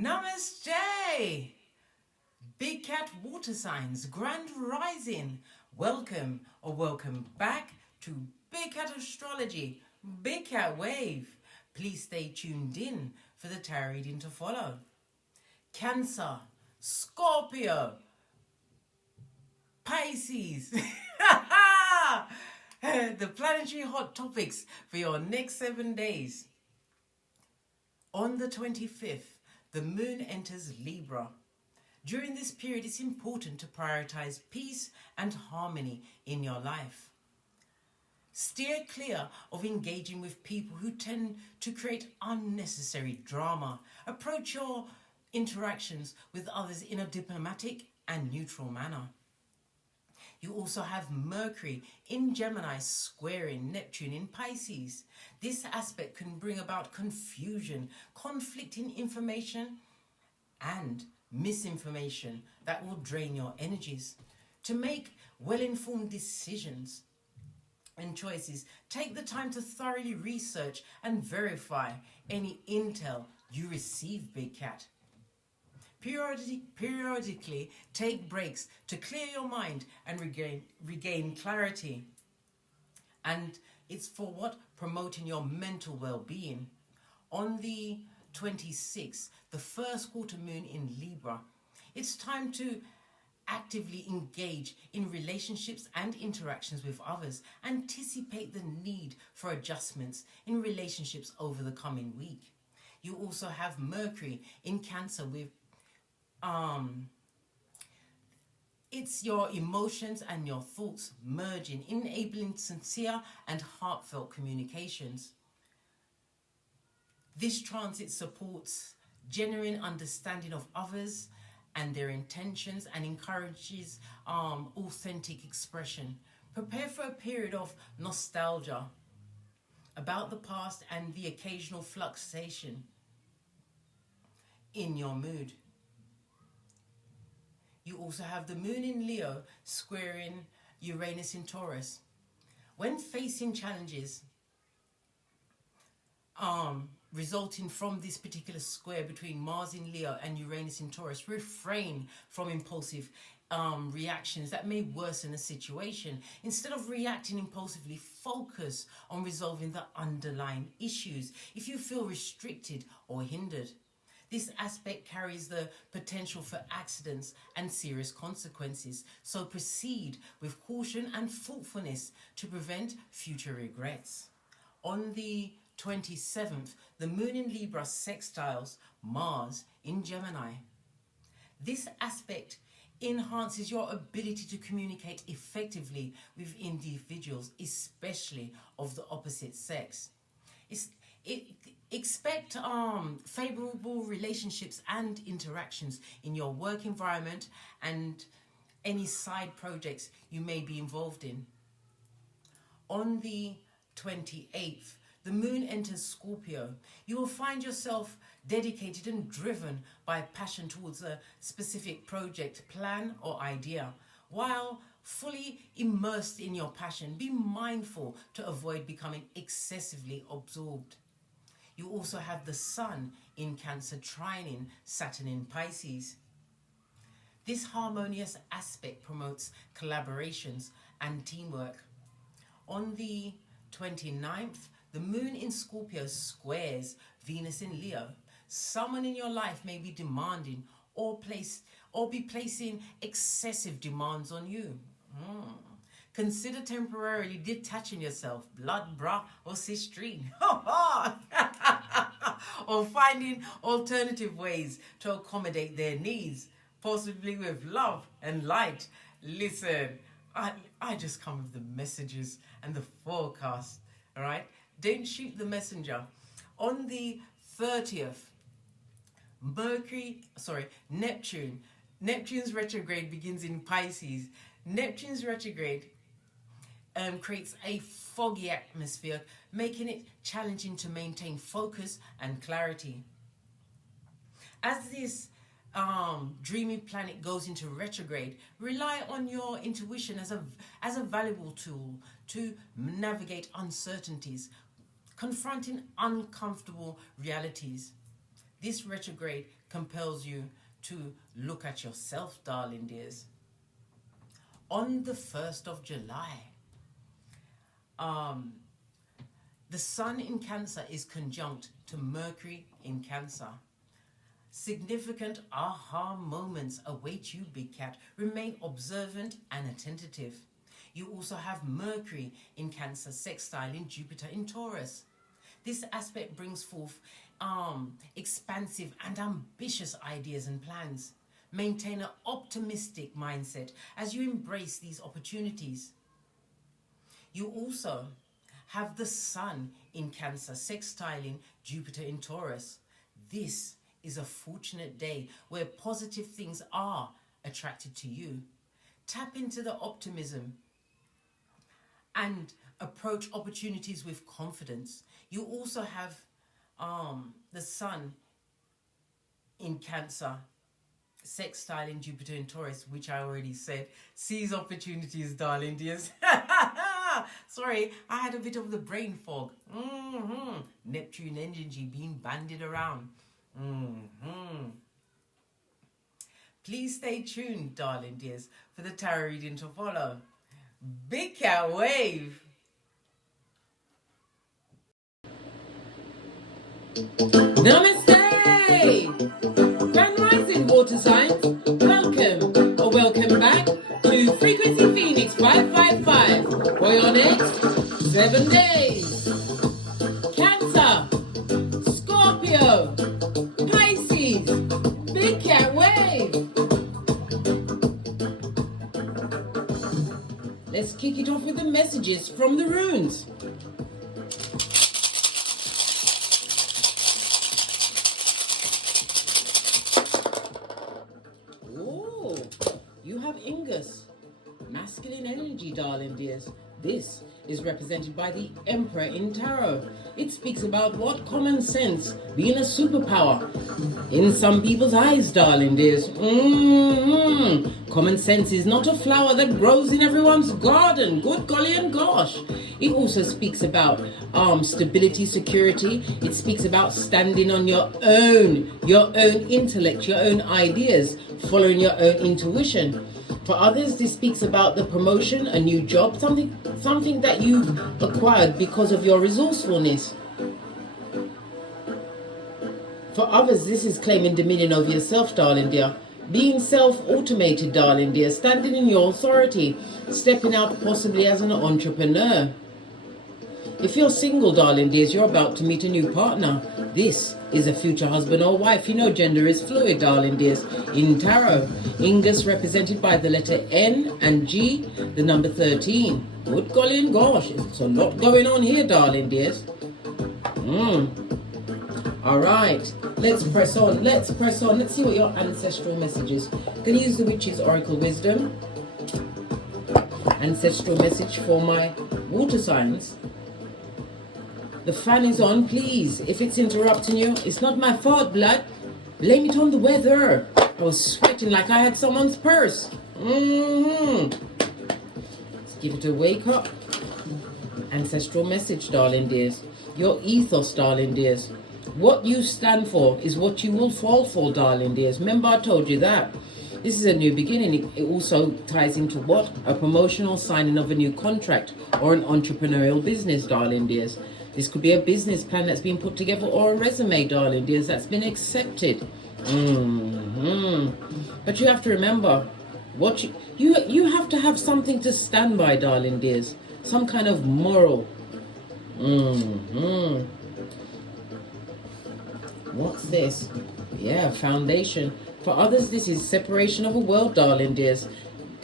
Namaste! Big Cat water signs, grand rising. Welcome or welcome back to Big Cat Astrology, Big Cat Wave. Please stay tuned in for the tarot reading to follow. Cancer, Scorpio, Pisces. The planetary hot topics for your next 7 days. On the 25th, the moon enters Libra. During this period, it's important to prioritize peace and harmony in your life. Steer clear of engaging with people who tend to create unnecessary drama. Approach your interactions with others in a diplomatic and neutral manner. You also have Mercury in Gemini squaring Neptune in Pisces. This aspect can bring about confusion, conflicting information, and misinformation that will drain your energies. To make well-informed decisions and choices, take the time to thoroughly research and verify any intel you receive, Big Cat. Periodically take breaks to clear your mind and regain clarity. And it's for what? Promoting your mental well-being. On the 26th, the first quarter moon in Libra, it's time to actively engage in relationships and interactions with others. Anticipate the need for adjustments in relationships over the coming week. You also have Mercury in Cancer with it's your emotions and your thoughts merging, enabling sincere and heartfelt communications. This transit supports genuine understanding of others and their intentions and encourages authentic expression. Prepare for a period of nostalgia about the past and the occasional fluctuation in your mood. You also have the moon in Leo squaring Uranus in Taurus. When facing challenges resulting from this particular square between Mars in Leo and Uranus in Taurus, refrain from impulsive reactions that may worsen a situation. Instead of reacting impulsively, focus on resolving the underlying issues if you feel restricted or hindered. This aspect carries the potential for accidents and serious consequences, so proceed with caution and thoughtfulness to prevent future regrets. On the 27th, the moon in Libra sextiles Mars in Gemini. This aspect enhances your ability to communicate effectively with individuals, especially of the opposite sex. Expect favorable relationships and interactions in your work environment and any side projects you may be involved in. On the 28th, the moon enters Scorpio. You will find yourself dedicated and driven by passion towards a specific project, plan, or idea. While fully immersed in your passion, be mindful to avoid becoming excessively absorbed. You also have the Sun in Cancer trining Saturn in Pisces. This harmonious aspect promotes collaborations and teamwork. On the 29th, the moon in Scorpio squares Venus in Leo. Someone in your life may be demanding or be placing excessive demands on you. Consider temporarily detaching yourself, blood, bra, or sistrine. Or finding alternative ways to accommodate their needs, possibly with love and light. Listen, I just come with the messages and the forecast, all right? Don't shoot the messenger. On the 30th, Neptune's retrograde begins in Pisces. Neptune's retrograde creates a foggy atmosphere, making it challenging to maintain focus and clarity. As this dreamy planet goes into retrograde, rely on your intuition as a valuable tool to navigate uncertainties, confronting uncomfortable realities. This retrograde compels you to look at yourself, darling dears. On the 1st of July, the Sun in Cancer is conjunct to Mercury in Cancer. Significant aha moments await you, big cat. Remain observant and attentive. You also have Mercury in Cancer sextiling Jupiter in Taurus. This aspect brings forth expansive and ambitious ideas and plans. Maintain an optimistic mindset as you embrace these opportunities. You also have the Sun in Cancer sextiling Jupiter in Taurus. This is a fortunate day where positive things are attracted to you. Tap into the optimism and approach opportunities with confidence. You also have the Sun in Cancer sextiling Jupiter in Taurus, which I already said. Seize opportunities, darling dears. Sorry, I had a bit of the brain fog. Neptune energy being bandied around. Please stay tuned, darling dears, for the tarot reading to follow. Big cat wave. Namaste! Grand Rising water signs, welcome or welcome back to Frequency Phoenix 555 for your next 7 days. Cancer, Scorpio, Pisces, Big Cat Wave. Let's kick it off with the messages from the runes. You have Ingus, masculine energy, darling dears. This is represented by the Emperor in Tarot. It speaks about what? Common sense being a superpower in some people's eyes, darling dears. Common sense is not a flower that grows in everyone's garden. Good golly and gosh. It also speaks about stability, security. It speaks about standing on your own intellect, your own ideas, following your own intuition. For others, this speaks about the promotion, a new job, something that you've acquired because of your resourcefulness. For others, this is claiming dominion over yourself, darling dear. Being self-automated, darling dear. Standing in your authority. Stepping out possibly as an entrepreneur. If you're single, darling dears, you're about to meet a new partner. This is a future husband or wife. You know gender is fluid, darling dears. In Tarot, Ingus represented by the letter N and G, the number 13. Good golly and gosh, it's a lot going on here, darling dears. All right, let's press on. Let's see what your ancestral message is. I'm going to use the Witch's Oracle Wisdom. Ancestral message for my water signs. The fan is on, please. If it's interrupting you, it's not my fault, blood. Blame it on the weather. I was sweating like I had someone's purse. Let's give it a wake up. Ancestral message, darling dears. Your ethos, darling dears. What you stand for is what you will fall for, darling dears. Remember I told you that. This is a new beginning. It also ties into what? A promotional signing of a new contract or an entrepreneurial business, darling dears. This could be a business plan that's been put together or a resume, darling dears, that's been accepted. But you have to remember, what you have to have something to stand by, darling dears. Some kind of moral. What's this? Yeah, foundation. For others, this is separation of a world, darling dears.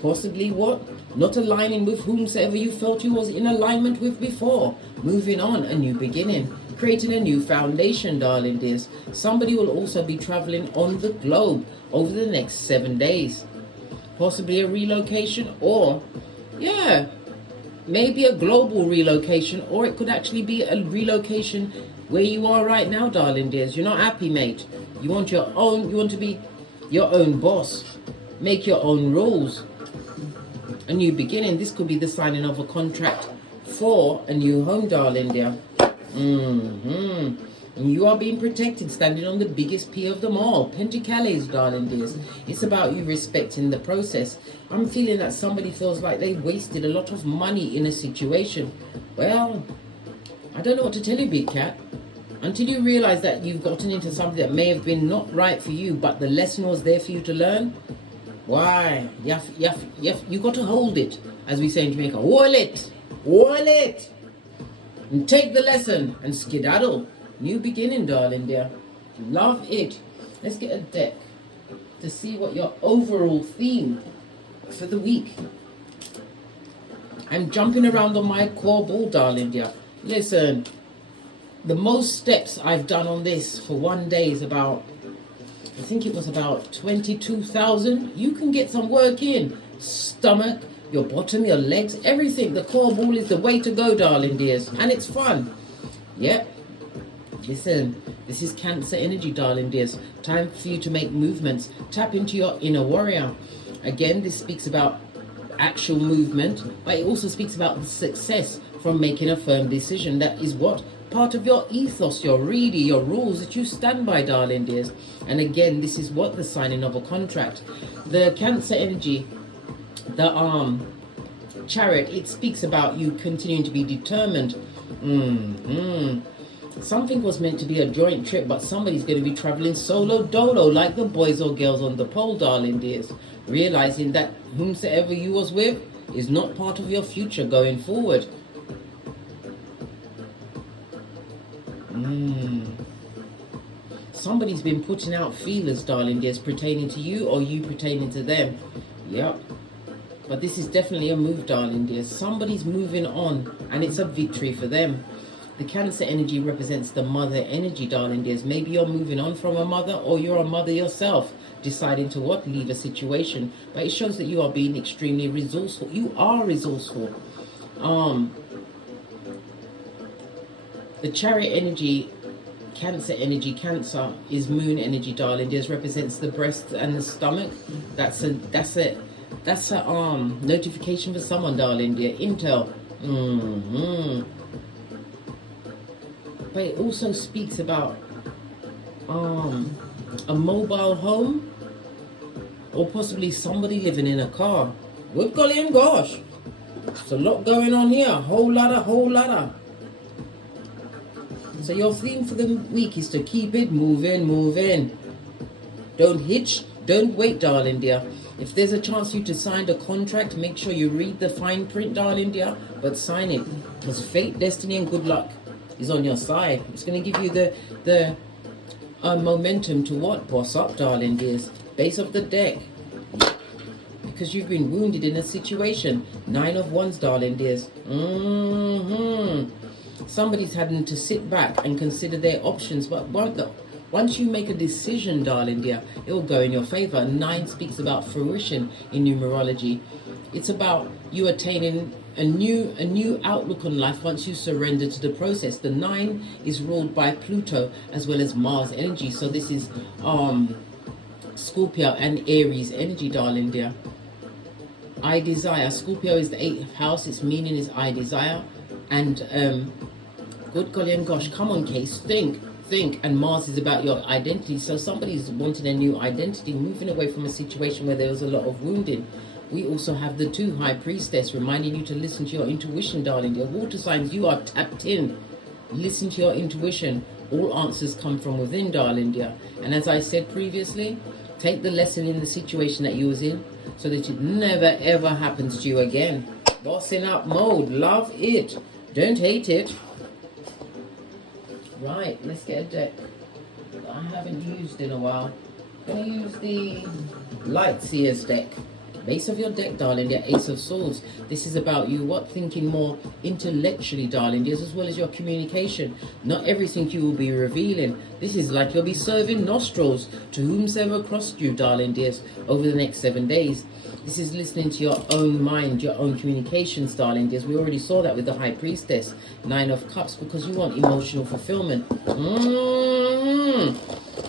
Possibly what? Not aligning with whomsoever you felt you was in alignment with before. Moving on, a new beginning. Creating a new foundation, darling dears. Somebody will also be traveling on the globe over the next 7 days. Possibly a relocation or, yeah, maybe a global relocation, or it could actually be a relocation where you are right now, darling dears. You're not happy, mate. You want your own, you want to be your own boss. Make your own rules. A new beginning. This could be the signing of a contract for a new home, darling dear. And you are being protected, standing on the biggest P of them all. Pentacles, darling dears. It's about you respecting the process. I'm feeling that somebody feels like they wasted a lot of money in a situation. Well, I don't know what to tell you, Big Cat. Until you realize that you've gotten into something that may have been not right for you, but the lesson was there for you to learn. Why? You got to hold it, as we say in Jamaica. Hold it. Hold it. And take the lesson and skedaddle. New beginning, darling dear. Love it. Let's get a deck to see what your overall theme for the week. I'm jumping around on my core ball, darling dear. Listen, the most steps I've done on this for one day is about, I think it was about 22,000. You can get some work in. Stomach, your bottom, your legs, everything. The core ball is the way to go, darling dears. And it's fun. Yep. Listen, this is Cancer energy, darling dears. Time for you to make movements. Tap into your inner warrior. Again, this speaks about actual movement, but it also speaks about the success from making a firm decision. That is what? Part of your ethos, your ready, your rules that you stand by, darling dears. And again, this is what? The signing of a contract. The Cancer energy, the Chariot, it speaks about you continuing to be determined. Something was meant to be a joint trip, but somebody's going to be traveling solo dolo, like the boys or girls on the pole, darling dears. Realizing that whomsoever you was with is not part of your future going forward. Somebody's been putting out feelers, darling dears, pertaining to you or you pertaining to them. Yep. But this is definitely a move, darling dears. Somebody's moving on and it's a victory for them. The Cancer energy represents the mother energy, darling dears. Maybe you're moving on from a mother, or you're a mother yourself, deciding to what? Leave a situation. But it shows that you are being extremely resourceful. You are resourceful. The Chariot energy, Cancer energy, Cancer is moon energy, darling dears. Represents the breast and the stomach. That's a notification for someone, darling dear. Intel. But it also speaks about a mobile home, or possibly somebody living in a car. Good golly and gosh, there's a lot going on here. Whole lotta. So your theme for the week is to keep it moving. Don't hitch, don't wait, darling dear. If there's a chance for you to sign the contract, make sure you read the fine print, darling dear, but sign it, because fate, destiny and good luck is on your side. It's going to give you the momentum to what? Boss up, darling dears. Base of the deck. Because you've been wounded in a situation. 9 of Wands, darling dears. Somebody's having to sit back and consider their options. But once you make a decision, darling dear, it will go in your favor. 9 speaks about fruition in numerology. It's about you attaining a new outlook on life once you surrender to the process. The 9 is ruled by Pluto as well as Mars energy. So this is Scorpio and Aries energy, darling dear. I desire. Scorpio is the 8th house. Its meaning is I desire. And good golly and gosh, come on, Case, think. And Mars is about your identity. So somebody's wanting a new identity, moving away from a situation where there was a lot of wounding. We also have the 2 High Priestess, reminding you to listen to your intuition, darling dear. Water signs, you are tapped in. Listen to your intuition. All answers come from within, darling dear. And as I said previously, take the lesson in the situation that you was in, so that it never ever happens to you again. Bossing up mode, love it. Don't hate it. Right, let's get a deck that I haven't used in a while. I'm going to use the Light Seers deck. Base of your deck, darling, your Ace of Swords. This is about you, what? Thinking more intellectually, darling dears, as well as your communication. Not everything you will be revealing. This is like you'll be serving nostrils to whomsoever crossed you, darling dears, over the next 7 days. This is listening to your own mind, your own communications, darling dears. We already saw that with the High Priestess, 9 of Cups, because you want emotional fulfillment.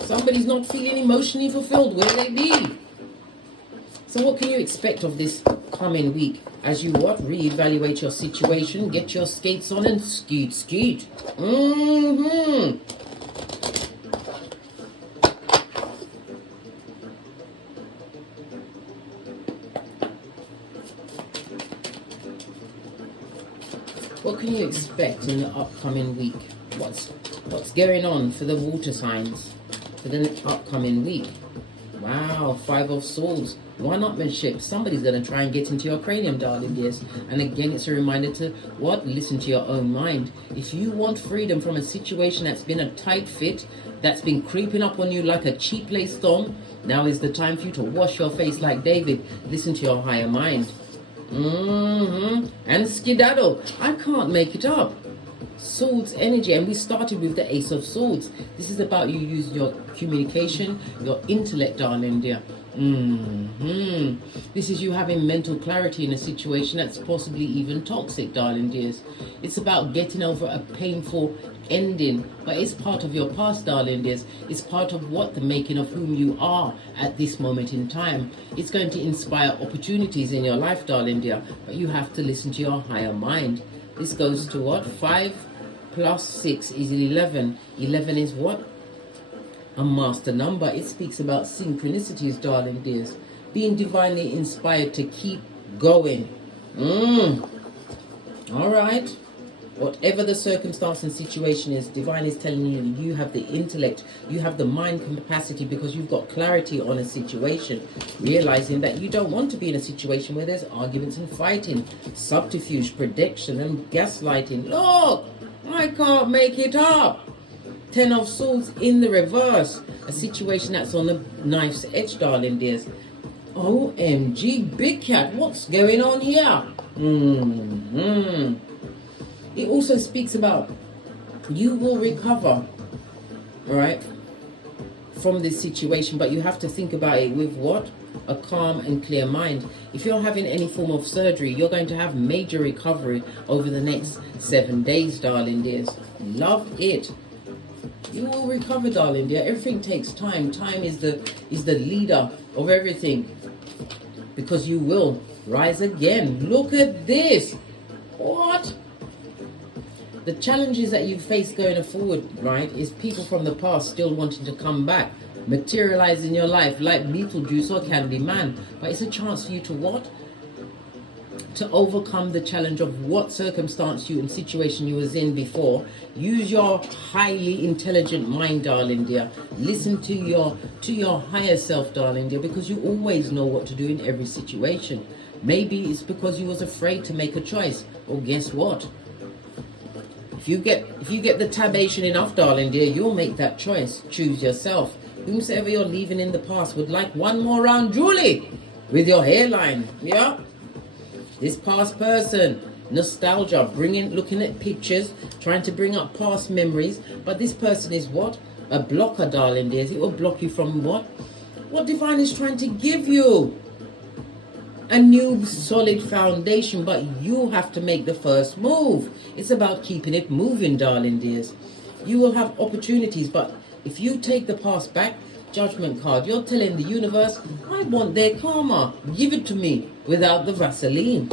Somebody's not feeling emotionally fulfilled. Where they be? So what can you expect of this coming week as you what? Reevaluate your situation, get your skates on and skeet. What can you expect in the upcoming week? What's going on for the water signs for the upcoming week? Wow, 5 of Swords, one-upmanship. Somebody's going to try and get into your cranium, darling dears. And again, it's a reminder to what? Listen to your own mind. If you want freedom from a situation that's been a tight fit, that's been creeping up on you like a cheap lace thong, now is the time for you to wash your face like David. Listen to your higher mind. And skedaddle. I can't make it up. Swords energy, and we started with the Ace of Swords. This is about you using your communication, your intellect, darling dear. This is you having mental clarity in a situation that's possibly even toxic, darling dears. It's about getting over a painful ending, but it's part of your past, darling dears. It's part of what the making of whom you are at this moment in time. It's going to inspire opportunities in your life, darling dear, but you have to listen to your higher mind. This goes to what? 5 plus 6 is 11. 11 is what? A master number. It speaks about synchronicities, darling dears. Being divinely inspired to keep going. All right. Whatever the circumstance and situation is, divine is telling you that you have the intellect, you have the mind capacity because you've got clarity on a situation. Realizing that you don't want to be in a situation where there's arguments and fighting, subterfuge, prediction and gaslighting. Look, I can't make it up. 10 of Swords in the reverse. A situation that's on the knife's edge, darling dears. OMG, big cat, what's going on here? It also speaks about you will recover, all right, from this situation, but you have to think about it with what? A calm and clear mind. If you're having any form of surgery, you're going to have major recovery over the next 7 days, darling dears. Love it. You will recover, darling dear. Everything takes time. Time is the leader of everything, because you will rise again. Look at this. What? The challenges that you face going forward, right, is people from the past still wanting to come back, materialize in your life like Beetlejuice or Candyman. But it's a chance for you to what? To overcome the challenge of what circumstance you and situation you was in before. Use your highly intelligent mind, darling dear. Listen to your higher self, darling dear, because you always know what to do in every situation. Maybe it's because you was afraid to make a choice. Well, guess what? If you get the tabation enough, darling dear, you'll make that choice. Choose yourself. Whomsoever you're leaving in the past would like one more round, Julie, with your hairline. Yeah. This past person, nostalgia, looking at pictures, trying to bring up past memories. But this person is what? A blocker, darling dears. It will block you from what? What divine is trying to give you. A new solid foundation, but you have to make the first move. It's about keeping it moving, darling dears. You will have opportunities, but if you take the past back, Judgment card, you're telling the universe, I want their karma. Give it to me without the Vaseline.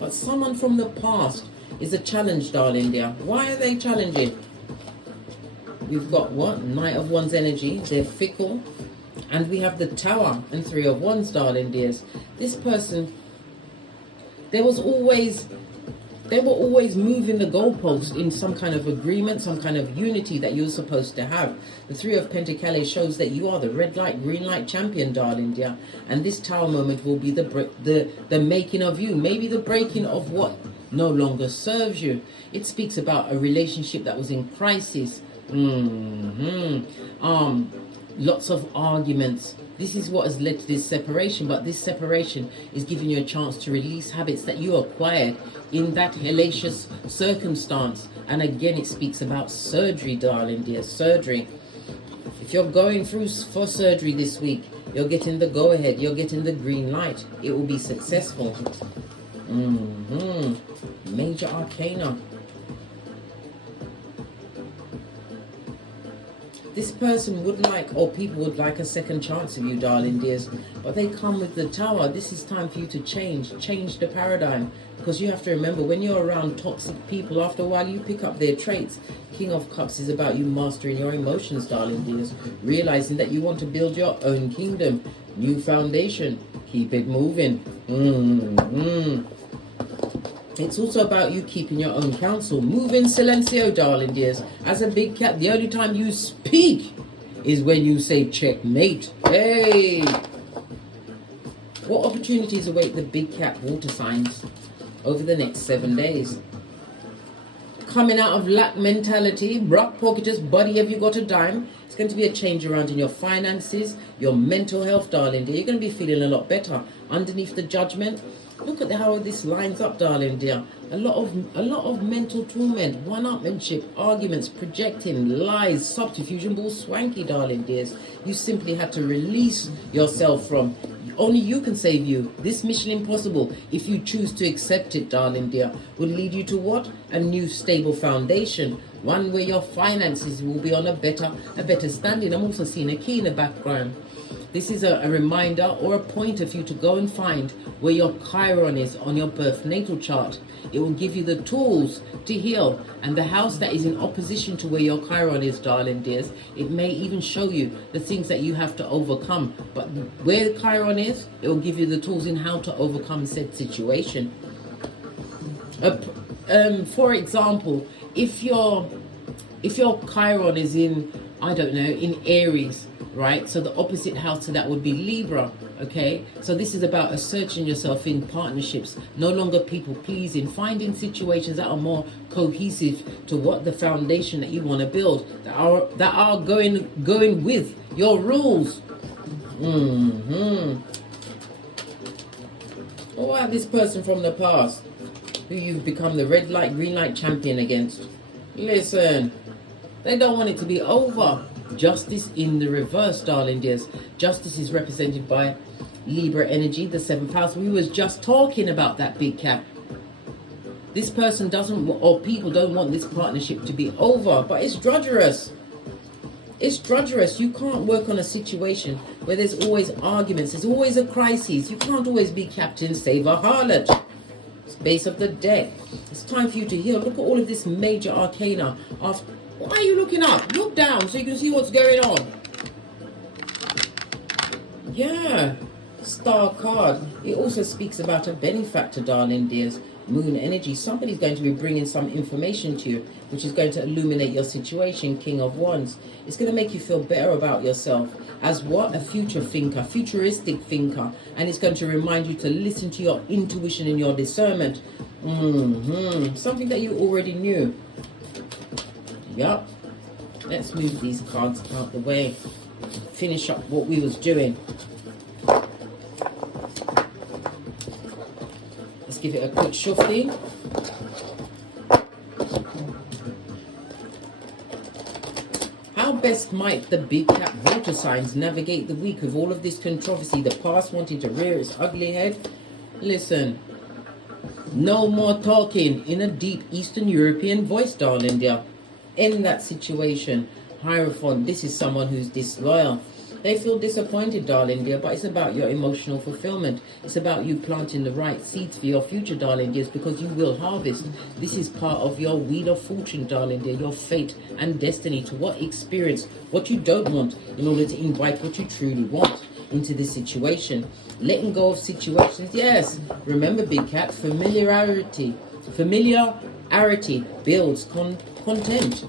But someone from the past is a challenge, darling dear. Why are they challenging? We've got what? Knight of Wands energy. They're fickle. And we have the Tower and 3 of Wands, darling dears. This person, they were always moving the goalposts in some kind of agreement, some kind of unity that you're supposed to have. The 3 of Pentacles shows that you are the red light, green light champion, darling dear. And this Tower moment will be the making of you. Maybe the breaking of what no longer serves you. It speaks about a relationship that was in crisis. Lots of arguments. This is what has led to this separation, but this separation is giving you a chance to release habits that you acquired in that hellacious circumstance. And again, it speaks about surgery, darling dear, surgery. If you're going through for surgery this week, you're getting the go-ahead, you're getting the green light. It will be successful. Major arcana. This person would like, or people would like, a second chance of you, darling dears. But they come with the Tower. This is time for you to change the paradigm. Because you have to remember, when you're around toxic people, after a while you pick up their traits. King of Cups is about you mastering your emotions, darling dears. Realizing that you want to build your own kingdom. New foundation. Keep it moving. It's also about you keeping your own counsel. Move in silencio, darling dears. As a big cat, the only time you speak is when you say checkmate. Hey! What opportunities await the big cat water signs over the next 7 days? Coming out of lack mentality, rock pocketers, buddy, have you got a dime? It's going to be a change around in your finances, your mental health, darling dear. You're going to be feeling a lot better. Underneath the judgment, look at how this lines up, darling dear. A lot of mental torment, one-upmanship, arguments, projecting, lies, subterfuge, and bull swanky, darling dears. You simply had to release yourself from. Only you can save you. This mission impossible, if you choose to accept it, darling dear, will lead you to what? A new stable foundation. One where your finances will be on a better standing. I'm also seeing a key in the background. This is a reminder or a pointer for you to go and find where your Chiron is on your birth natal chart. It will give you the tools to heal. And the house that is in opposition to where your Chiron is, darling dears, it may even show you the things that you have to overcome. But where the Chiron is, it will give you the tools in how to overcome said situation. For example, if your Chiron is in, I don't know, in Aries, right? So the opposite house to that would be Libra, okay? So this is about asserting yourself in partnerships, no longer people pleasing, finding situations that are more cohesive to what the foundation that you want to build, that are going with your rules. What about this person from the past who you've become the red light, green light champion against? Listen, they don't want it to be over. Justice in the reverse, darling dears. Justice is represented by Libra energy, the 7th house. We was just talking about that, big cat. This person doesn't, or people don't want this partnership to be over, but it's drudgerous. It's drudgerous. You can't work on a situation where there's always arguments. There's always a crisis. You can't always be captain, save a harlot. It's base of the deck. It's time for you to heal. Look at all of this major arcana. Why are you looking up? Look down so you can see what's going on. Yeah. Star card. It also speaks about a benefactor, darling dears. Moon energy. Somebody's going to be bringing some information to you, which is going to illuminate your situation. King of Wands. It's going to make you feel better about yourself as what? A future thinker, futuristic thinker. And it's going to remind you to listen to your intuition and your discernment. Something that you already knew. Yup. Let's move these cards out the way. Finish up what we was doing. Let's give it a quick shuffling. How best might the big cat water signs navigate the week with all of this controversy, the past wanting to rear its ugly head? Listen. No more talking in a deep Eastern European voice, darling dear. In that situation, Hierophant, this is someone who's disloyal. They feel disappointed, darling dear, but it's about your emotional fulfillment. It's about you planting the right seeds for your future, darling dears, because you will harvest. This is part of your wheel of fortune, darling dear, your fate and destiny to what experience, what you don't want, in order to invite what you truly want into this situation. Letting go of situations, yes. Remember, big cat, familiarity builds content.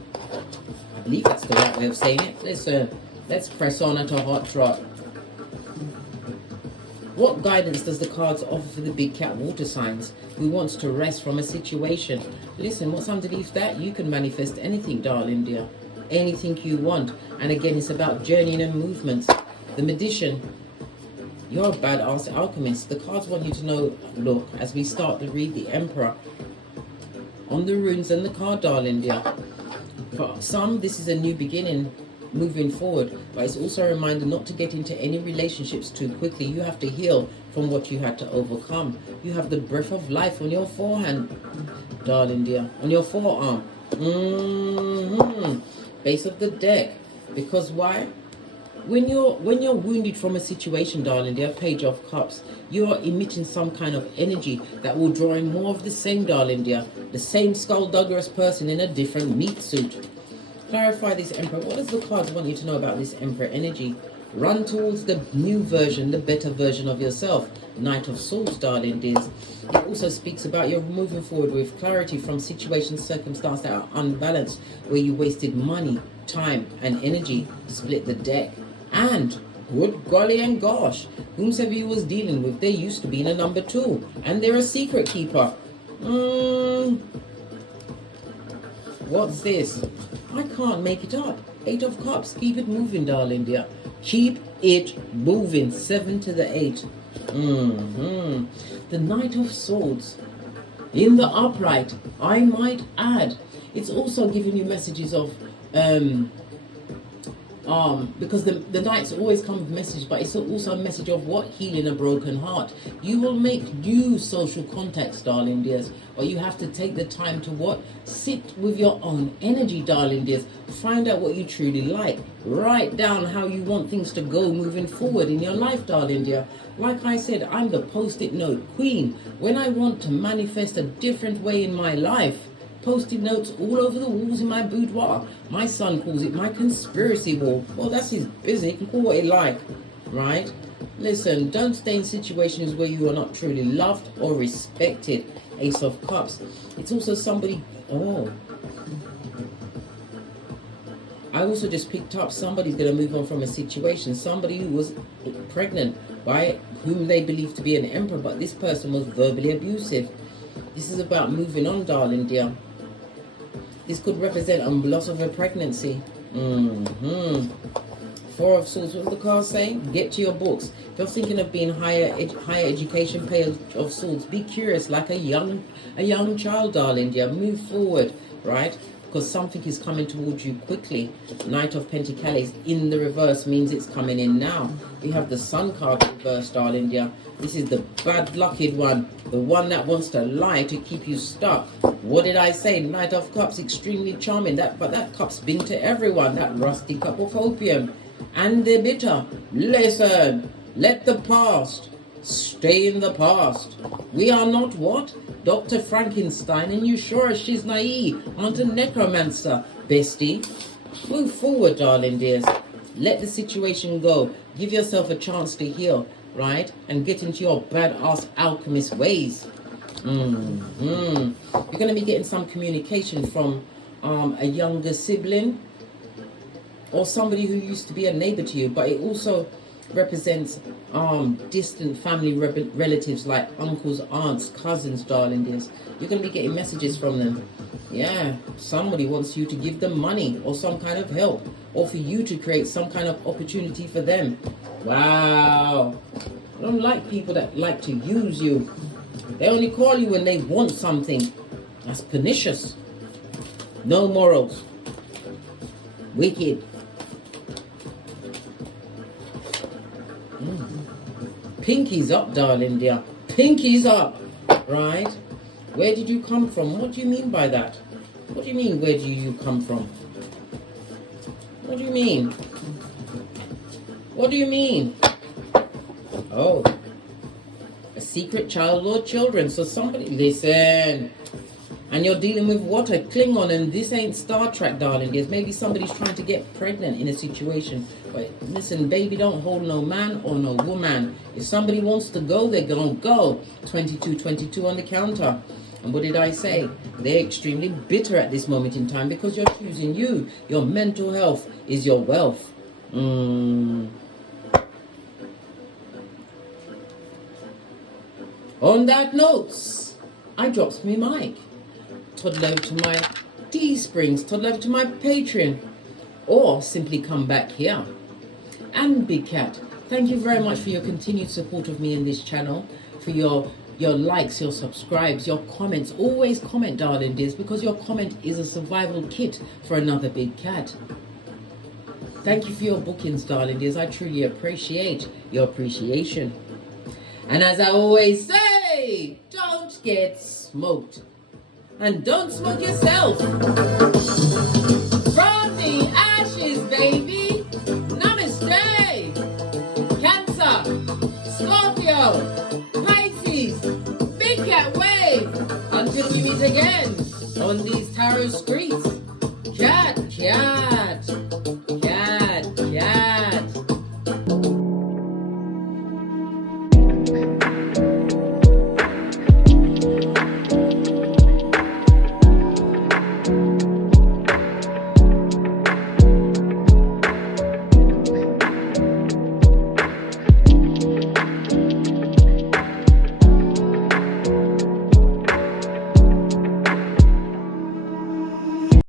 I believe that's the right way of saying it. Let's press on at a hot trot. What guidance does the cards offer for the big cat water signs who wants to rest from a situation? Listen, what's underneath that? You can manifest anything, darling dear. Anything you want. And again, it's about journeying and movements. The Magician. You're a badass alchemist. The cards want you to know, look, as we start to read the Emperor on the runes and the card, darling dear. For some, this is a new beginning moving forward, but it's also a reminder not to get into any relationships too quickly. You have to heal from what you had to overcome. You have the breath of life on your forehand, darling dear, on your forearm. Base of the deck. Because why? When you're wounded from a situation, darling dear, Page of Cups, you are emitting some kind of energy that will draw in more of the same, darling dear. The same skullduggerous person in a different meat suit. Clarify this Emperor. What does the cards want you to know about this Emperor energy? Run towards the new version, the better version of yourself. Knight of Swords, darling dears. It also speaks about you're moving forward with clarity from situations, circumstances that are unbalanced, where you wasted money, time and energy to split the deck. And, good golly and gosh, whomsoever you was dealing with, they used to be in a number 2. And they're a secret keeper. What's this? I can't make it up. 8 of Cups. Keep it moving, darling dear. Keep it moving. 7 to the 8. The Knight of Swords. In the upright, I might add. It's also giving you messages of because the knights always come with message, but it's also a message of what? Healing a broken heart. You will make new social contacts, darling dears, but you have to take the time to what? Sit with your own energy, darling dears. Find out what you truly like. Write down how you want things to go moving forward in your life, darling dear. Like I said, I'm the post-it note queen. When I want to manifest a different way in my life, post-it notes all over the walls in my boudoir. My son calls it my conspiracy wall. Well, that's his business. He can call what he like, right? Listen, don't stay in situations where you are not truly loved or respected. Ace of Cups. It's also somebody... I also just picked up somebody's going to move on from a situation. Somebody who was pregnant by whom they believe to be an emperor, but this person was verbally abusive. This is about moving on, darling dear. This could represent a loss of a pregnancy. 4 of Swords. What was the card saying? Get to your books. If you're thinking of being higher education, Page of Swords. Be curious, like a young child, darling dear. Move forward, right? Because something is coming towards you quickly. Knight of Pentacles in the reverse means it's coming in now. We have the Sun card reversed, darling dear. This is the bad lucky one. The one that wants to lie to keep you stuck. What did I say? Knight of Cups, extremely charming. But that cup's been to everyone. That rusty cup of opium. And they're bitter. Listen, let the past stay in the past. We are not what? Dr. Frankenstein, and you sure as she's naive. Aren't a necromancer, bestie. Move forward, darling dears. Let the situation go. Give yourself a chance to heal, right? And get into your badass alchemist ways. You're going to be getting some communication from a younger sibling or somebody who used to be a neighbor to you, but it also represents distant family relatives like uncles, aunts, cousins, darling dears. You're going to be getting messages from them. Yeah, somebody wants you to give them money or some kind of help, or for you to create some kind of opportunity for them. Wow. I don't like people that like to use you. They only call you when they want something. That's pernicious. No morals. Wicked. Pinkies up, darling dear. Pinkies up. Right? Where did you come from? What do you mean by that? What do you mean, where do you come from? What do you mean? What do you mean? Oh. A secret child or children. So somebody, listen. And you're dealing with what? A Klingon, and this ain't Star Trek, darling dears. Maybe somebody's trying to get pregnant in a situation. But listen, baby, don't hold no man or no woman. If somebody wants to go, they're going to go. 22 on the counter. And what did I say? They're extremely bitter at this moment in time because you're choosing you. Your mental health is your wealth. On that note, I drops me mic. Toddle over to my Teesprings, toddle over to my Patreon, or simply come back here. And Big Cat, thank you very much for your continued support of me in this channel, for your likes, your subscribes, your comments. Always comment, darling dears, because your comment is a survival kit for another Big Cat. Thank you for your bookings, darling dears. I truly appreciate your appreciation. And as I always say, don't get smoked. And don't smoke yourself. From the ashes, baby. Namaste. Cancer. Scorpio. Pisces. Big Cat Wave. Until we meet again on these tarot streets. Cat.